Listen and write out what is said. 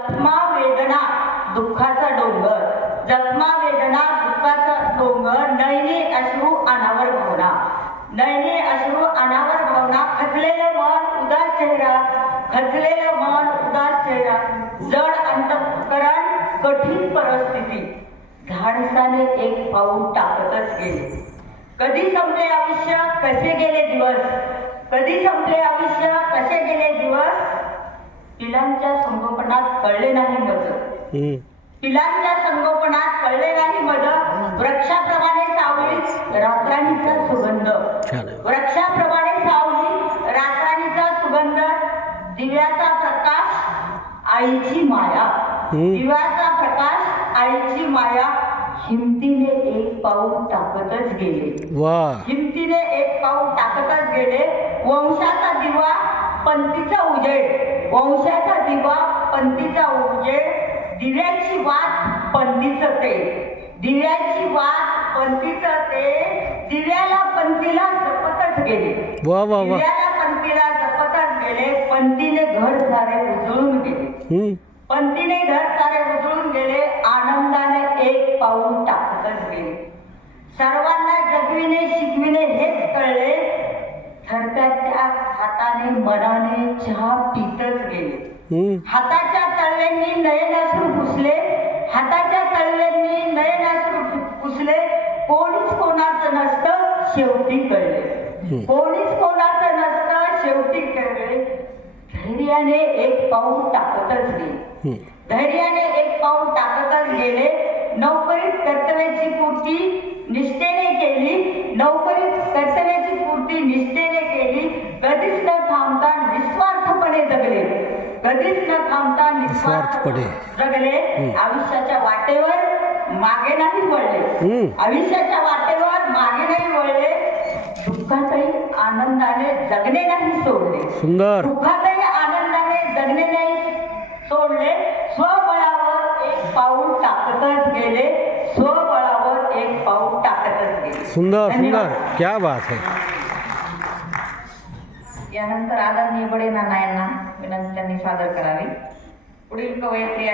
जखमा वेदना दुःखाचा डोंगर. जखमा वेदना दुःखाचा डोंगर नयने अश्रू अनावर भावना. नयने अश्रू अनावर भावना खचलेलं मन उदास चेहरा. खचलेलं मन उदास चेहरा. जड अंतकरण कठीण परिस्थिती. धाडसाने एक पाऊल टाकतच गेले. कधी संपले आयुष्य? कसे गेले दिवस? कधी संपले आयुष्य? कसे गेले दिवस? पिलांच्या कळले नाही मज. पिलांच्या संगोपनात कळले नाही मज. वृक्षाप्रमाणे सावली रात्राणीचा सुगंध. वृक्षाप्रमाणे सावली रात्राणीचा सुगंध. दिव्याचा प्रकाश आईची माया. दिव्याचा प्रकाश आईची माया. हिमतीने एक पाऊल टाकतच गेले. हिमतीने एक पाऊल टाकतच गेले. वंशाचा दिवा पंथीचा उजेड. वंशाचा दिवा पंथीचा उजेड दिव्याची वाट पंथीचं ते. दिव्याची वाट पंथीचं ते. दिव्याला पंथीला जपतच गेले. वा वा वा. दिव्याला पंथीला जपतच गेले. पंथीने घर सारे उजळून गेले. पंथीने घर सारे उजळून गेले. आनंदाने एक पाऊल टाकतच गेले. सर्वांना जगविणे शिकविणे हेच कळले. थरथरत्या हाताने मनाने चहा पितच गेले. हाताच्या तळव्यांनी नयन अश्रू पुसले. हाताच्या तळव्यांनी नयन अश्रू पुसले. कोणीच कोणाचं नसतं शेवटी कळले. कोणीच कोणाचं नसतं शेवटी कळले. धैर्याने एक पाऊल टाकतच गेले. धैर्याने एक पाऊल टाकतच गेले. कधीच न थांबता निस्वार्थपणे. जगले. आयुष्याच्या वाटेवर मागे नाही वळले. आयुष्याच्या वाटेवर मागे नाही वळले. दुःखातही आनंदाने जगणे नाही सोडले. सुंदर. दुःखातही आनंदाने जगणे नाही सोडले. स्वबळावर एक पाऊल टाकतच गेले. स्वबळावर एक पाऊल टाकतच गेले. सुंदर. सुंदर. क्या बात है. यानंतर आदरणीय बडे नाना यांना विनंती त्यांनी सादर करावी. पुढील कवयित्री